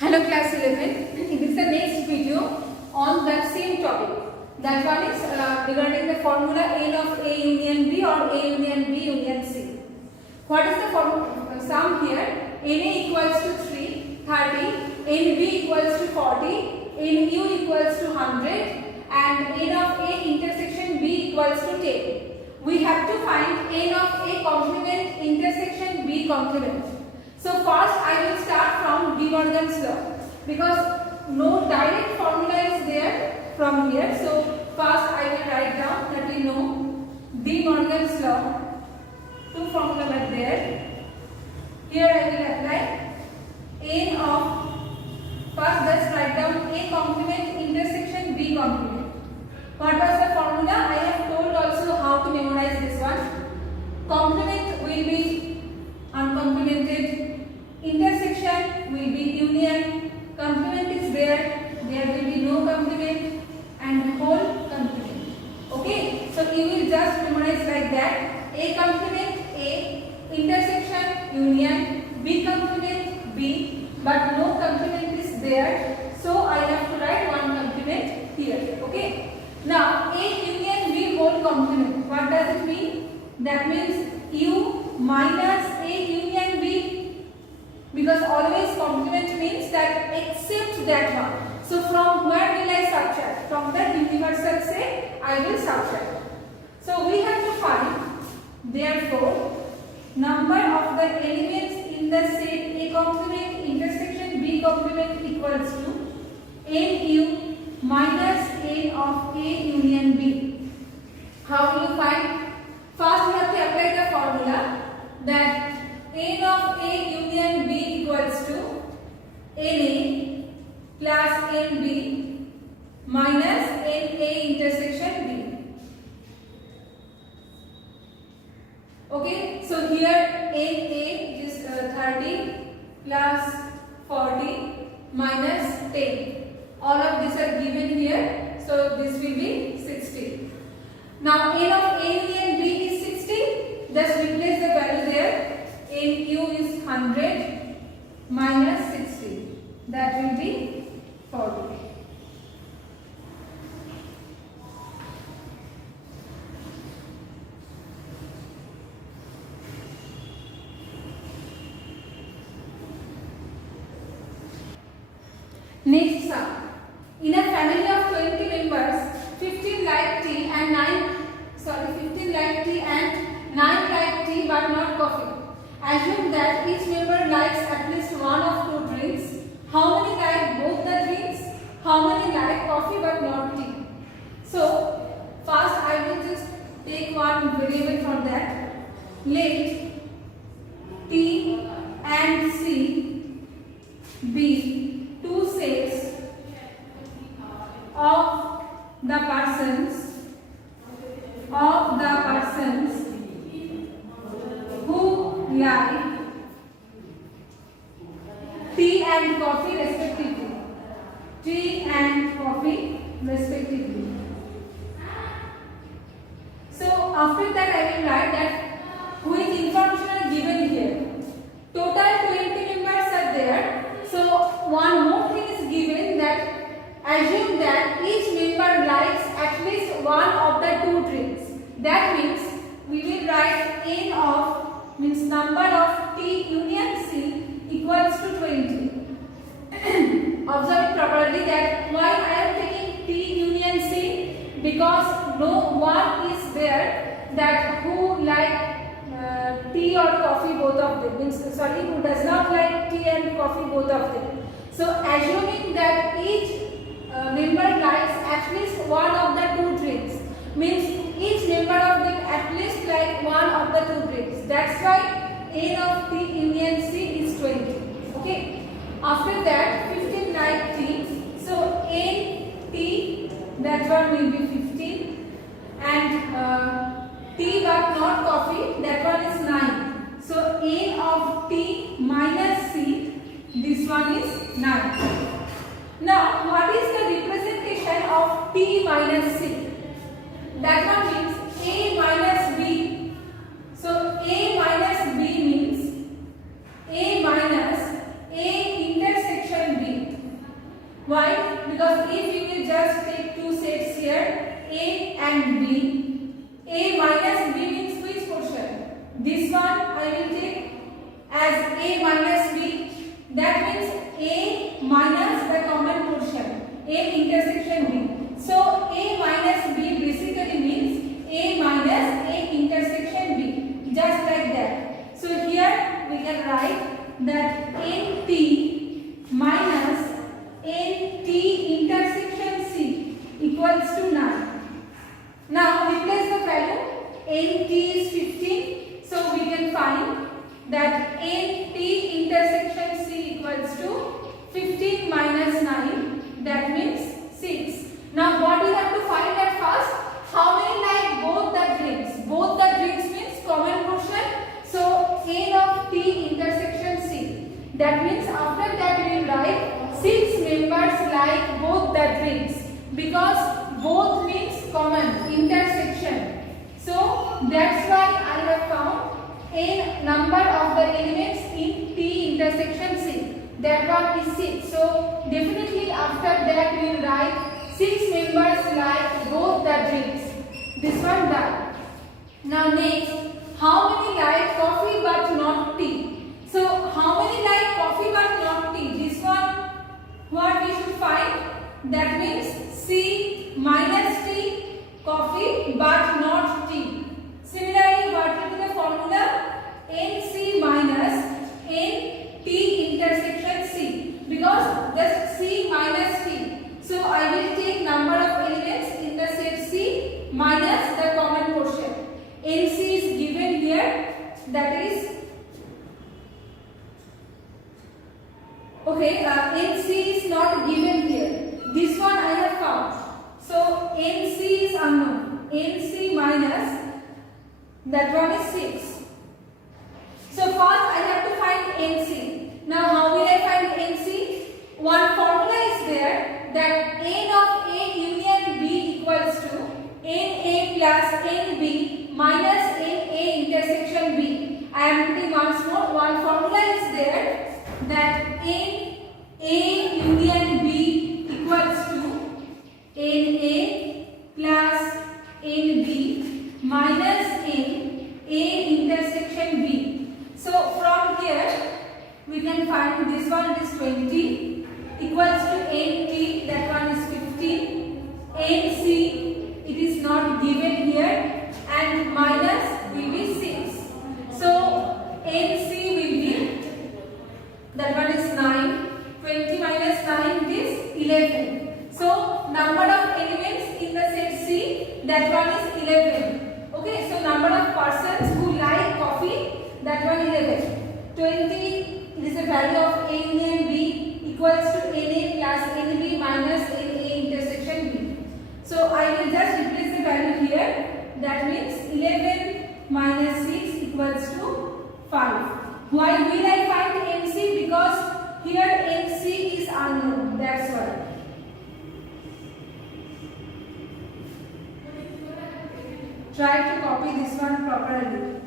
Hello class 11. This is the next video on that same topic. That one is regarding the formula N of A union B or A union B union C. What is the sum here? NA equals to 3, 30, NB equals to 40, NU equals to 100 and N of A intersection B equals to 10. We have to find N of A complement intersection B complement. So first I will start from De Morgan's law because no direct formula is there from here. So first I will write down that we know De Morgan's law. Two formula are there. Here I will apply N of, first let's write down A complement intersection B complement. What was the formula? I have told also how to memorize this one. Complement will be uncomplemented. Intersection will be union, complement is there will be no complement and whole complement. Okay, so you will just memorize like that. A complement A, intersection union, B complement B, but no complement is there. So I have to write one complement here. Okay. Now A union B whole complement. What does it mean? That means U minus A union B. Because always complement means that except that one. So from where will I subtract? From the universal set I will subtract. So we have to find therefore number of the elements in the set A complement intersection B complement equals to NU minus N of A union B. How will you find? First we have to apply the formula that N of A union B equals to NA plus NB minus NA intersection B. Okay, so here NA is 30 plus 40 minus 10. All of these are given here, so this will be 60. Now N of A union B is 60, just replace the value there. NU is 100 minus 60, that will be 40. Next sum. In a family of 20 members, 15 like tea and 15 like tea and 9 like tea but not coffee. Assume that each member likes at least one of two drinks. How many like both the drinks? How many like coffee but not tea? So, first I will just take one variable from that. Let T and C be two sets of the persons who like tea and coffee respectively. Tea and coffee respectively. So after that I will write that which information are given here. Total 20 members are there. So one more thing is given, that assume that each member likes at least one of the two drinks. That means we will write N of means number of T union C equals to 20. Observe properly that why I am taking T union C, because no one is there that who like tea or coffee both of them, who does not like tea and coffee both of them. So assuming that each member likes at least one of the two drinks, means each member of them at least like one of the two drinks. That's why N of T union C is 20. Okay. After that 15 like tea. So N T, that one will be 15 and tea but not coffee, that one is 9. So N of T minus C, this one is 9. Now what is the representation of T minus C? That one means A minus B. So A minus B means A minus A intersection B. Why? Because if we will just take two sets here, A and B, A minus B means which portion? This one I will take as A minus B. That means A minus the common portion, A intersection B. So A minus B basically means A minus A intersection B, just like that. So here we can write that NT minus NT intersection C equals to 9. Now replace the value. NT is 15, so we can find that NT intersection C equals to 15 minus 9, that means 6. Now what we have to find at first? How many like both the drinks? Both the drinks means common portion. So N of T intersection C. That means after that we will write 6 members like both the drinks, because both means common, intersection. So that's why I have found N number of the elements in T intersection C. That one is 6. So definitely after that we will write 6 members like both the drinks. This one done. Now next, how many like coffee but not tea? So how many like coffee but not tea? This one, what we should find? That means C minus T, coffee but not tea. Similarly, what will be the formula? NC minus NT intersection C, because just C minus T. So I will take number of elements in the set C minus the common portion. NC is given here, that is okay. NC is not given here. This one I have found. So NC is unknown. NC minus that one is 6. So first I have to find NC. Now how will I find NC? One formula is there, that N of A union B equals to NA plus NB minus NA intersection B. I am putting once more. One formula is there, that NA union B equals to NA plus NB minus NA intersection B. So from here we can find this one, it is 20 equals to NT, that one is 15. NC, it is not given here, and minus will be 6. So NC will be, that one is 9. 20 minus 9 is 11. So number of elements in the set C, that one is 11. Okay, so number of persons who like coffee, that one 11. 20, it is a value of A union B equals to NA plus NB minus NA intersection B. So I will just replace the value here. That means 11 minus 6 equals to 5. Why will I find NC? Because here NC is unknown. That's why. Try to copy this one properly.